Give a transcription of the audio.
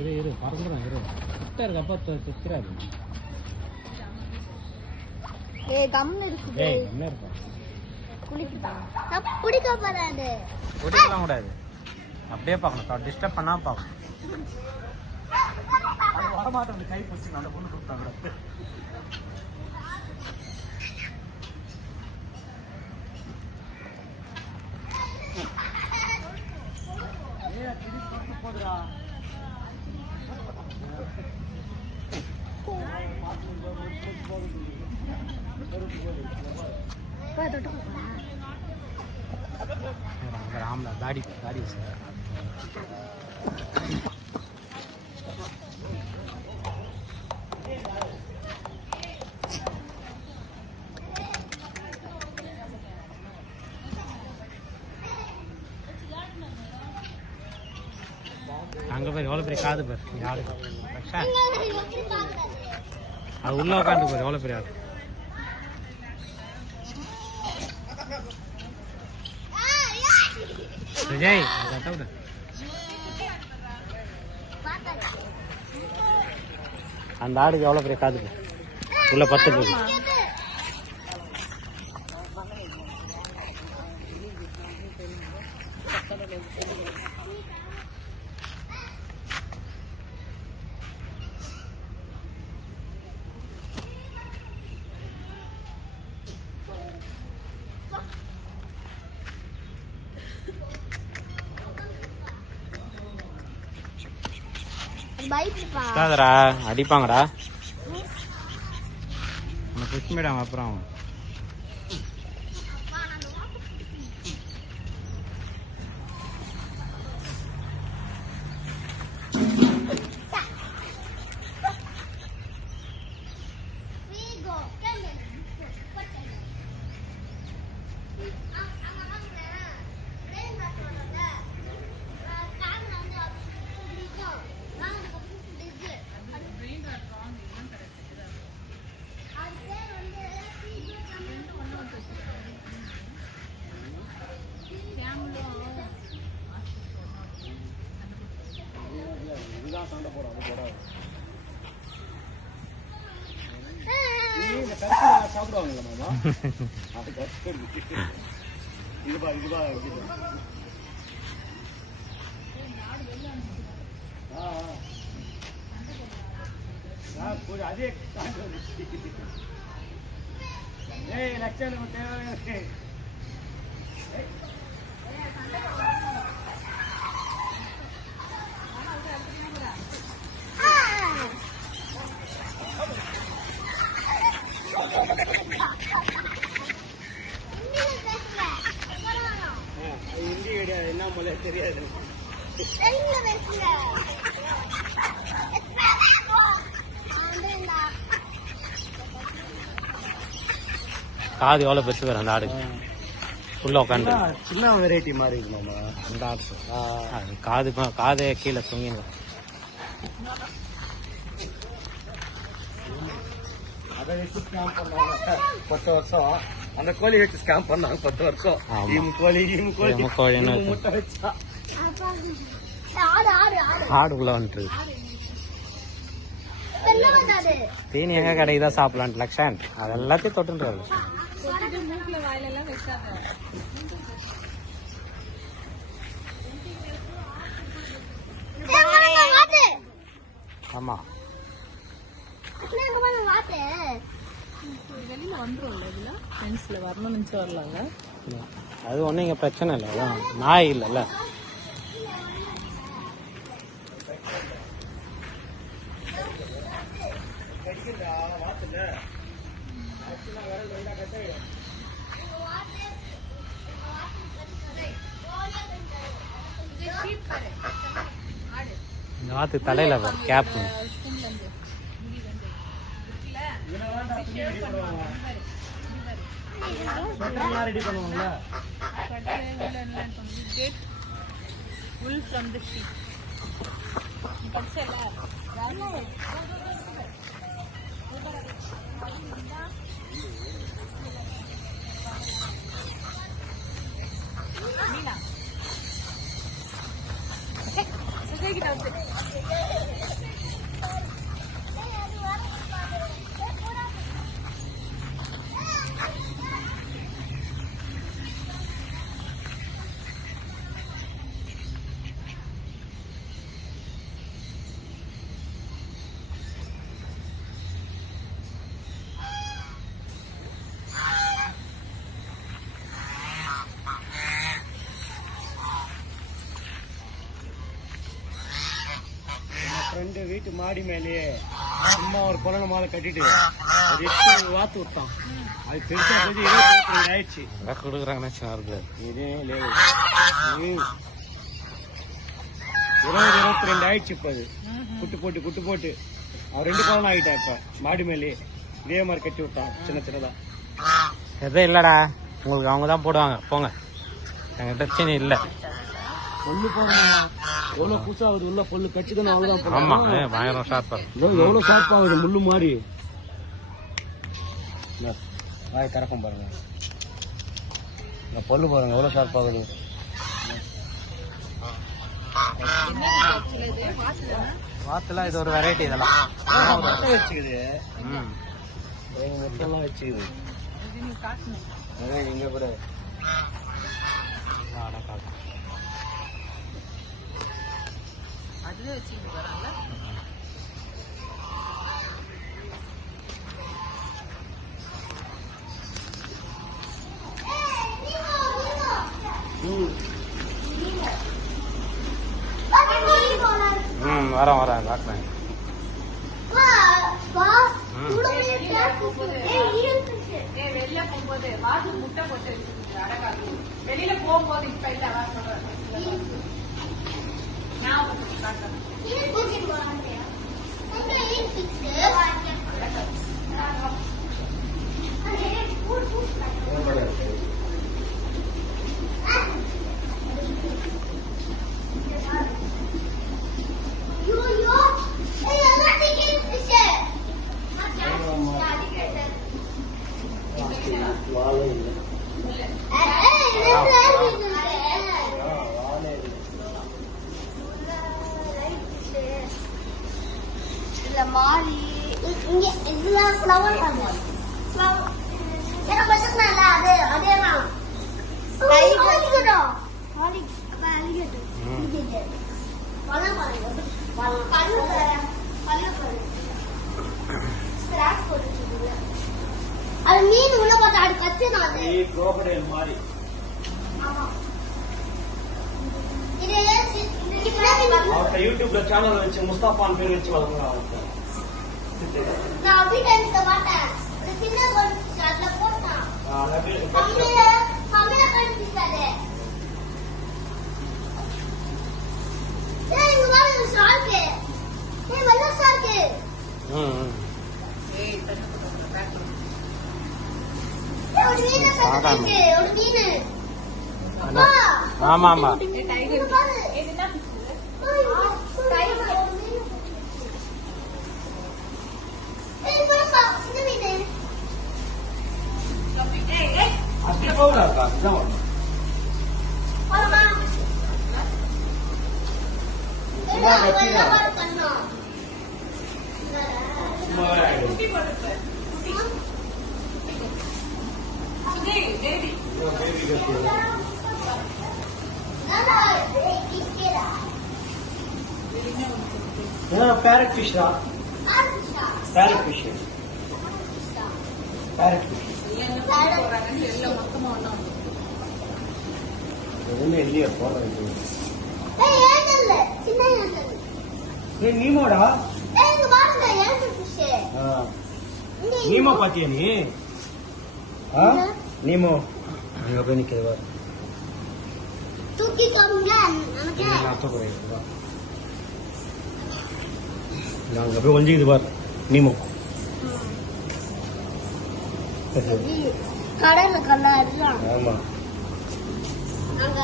இரு பறந்துடும் இரு கிட்ட இருக்கப்ப திட்டுறாது. கம்னு இருக்குது. என்ன இருக்கும் குளிக்கலாம் பிடிக்க போறாது. குடிக்கலாம் கூடாது, அப்படியே பார்க்கணும், டிஸ்டர்ப் பண்ணாம பார்க்கணும். வரமாட்டேன் கை பிடிச்சி நல்ல பொண்ணு கூப்பிட்டாங்க. போதுடா रामला गाड़ी से அங்கே பேர் எவ்வளோ பெரிய காது பேர் ஆடு அது உள்ள உட்காந்து பேர் எவ்வளோ பெரிய ஆடு. விஜய் அந்த ஆடுக்கு எவ்வளோ பெரிய காது உள்ள 10 பேர். அடிப்பாங்கடா புஷ் மேடம். அப்புறம் சண்டை போடும் அது போடாது. இந்த கருத்து சாப்பிடுவாங்கல்ல மாமா, அது கருத்து இதுபா அதே லட்சம் தேவை. ஹிந்தி கிடையாது, என்ன மொழி தெரியாது. காது எவ்வளோ பெருசு வேறு அந்த ஆடு உள்ள உட்காந்து சின்ன வெரைட்டி மாதிரி இருக்கணுமா அந்த ஆடு. காதே கீழே தொங்கிங்க. அதை வச்சு ஸ்கேம் பண்ணாங்க 10 வருஷம். அந்த கோழி வச்சு ஸ்கேம் பண்ணாங்க 10 வருஷம். கோழி முட்டை வச்சா ஆடு உள்ள வந்துட்டு தீனி எங்க கிடைக்குதா சாப்பிடலான்ட்டு லக்ஷன் அது எல்லாத்தையும் தொட்டுன்றாரு. ஆமா வெளியில வந்துரும்ல, இதுல ஃப்ரெண்ட்ஸ்ல வரணும் நினைச்சு வரலாங்க. அது ஒன்றும் இங்கே பிரச்சனை இல்லை, நாய் இல்லைல்ல. இந்த வாத்து தலையில கேப் ரெடி பண்ணுவாங்களா? Wool from the sheep. Vijay கிட்ட வந்து ஃப்ரெண்டு வீட்டு மாடி மேலேயே சும்மா ஒரு குழந்தை மாலை கட்டிட்டு அது 8 வாத்து விட்டான். அது பெருசா போய் 22 ஆயிடுச்சு. கொடுக்குறாங்கன்னு இருக்கு. இதே 22 ஆயிடுச்சு. இப்ப அது குட்டு போட்டு அவன் 2 குழந்தை ஆகிட்டா. இப்ப மாடி மேலேயே இதே மாதிரி கட்டி விட்டான் சின்னதா. எதுவும் இல்லடா, உங்களுக்கு அவங்க தான் போடுவாங்க போங்க, என்கிட்ட பிரச்சனை இல்லை. பொண்ணு போடுங்க எவ்வளவு புதுசா ஆகுது. உள்ள பொண்ணு கட்சிதான் அவ்வளவுதான். ஆமா பயங்கரம் ஷார்ப்பா எவ்வளவு ஷார்ப் ஆகுது முள்ளு மாதிரி. வாய் திறக்கும் பாருங்க, இந்த பொண்ணு பாருங்க எவ்வளவு ஷார்ப் ஆகுது. வாத்துல இது ஒரு வெரைட்டி. இதெல்லாம் வச்சுக்குது, முட்டெல்லாம் வச்சுக்குது. இங்க கூட அதுவே வச்சுக்கிட்டு வராங்க. வரேன் காட்டுறேன். வெளில போகும்போது வாது முட்டை போட்டு அடகாது. வெளியில போகும்போது இப்ப இல்ல மாலி இங்க இதெல்லாம் ஃப்ளவர் ஏன்னா பசங்கல அது அதேதான் அலிகேட்டர் பல்ல ஸ்கிராச் போட்டுருக்குது. அது மீன் உள்ள போட்டு அது கத்துனா அது crocodile மாதிரி. ஆமா இது அவர்கிட்ட யூடியூப்ல சேனல் வச்சு முஸ்தாபான் பேர் வச்சு வளர்க்குறாங்க. நான் அப்படியே டைம்ல பார்த்தேன். ஒரு சின்ன ஒரு அதுல போட்டான். கம்மியா கண்டிச்சாரு. ஏய் இங்க பாரு ஷார்க்கு. ஏய் வெள்ள ஷார்க்கு. ஏய் தண்ணி போட்டு பேக் பண்ணு. ஒரு மீன் செத்துச்சு. ஒரு மீன். ஆமா ஏய் டைகர் பாரு. இது என்ன பிடிச்சது? டைகர் ஒரு மீன். ஏய் பாப்பா இந்த மீன். ஏய் அப்படி போகல இருக்கா? இதான் பாருமா. ஏடா வெள்ள பாரு கண்ணா. குட்டி போட்டுச்சு. டேய் பேபி பேரட் ஃபிஷ் தான். பேரட் ஃபிஷ் போடுறாங்கன்னு எல்லாம் மொத்தமா ஒண்ணா ஒன்றும் இல்லையா போடுறது. ஏய் ஏஞ்சல் சின்ன ஏஞ்சல். ஏய் நீமோடா. ஏய் இங்க பாருங்க ஏஞ்சல் ஃபிஷ். நீமோ பாத்தியா நீ? நீமோ அங்க போய் நிக்கிறவா. தூக்கி காமிங்க நமக்கு. அங்க போய் ஒஞ்சிக்குது பாரு நீமோ. கடல்ல கல்லா இருக்கான். ஆமா நாங்க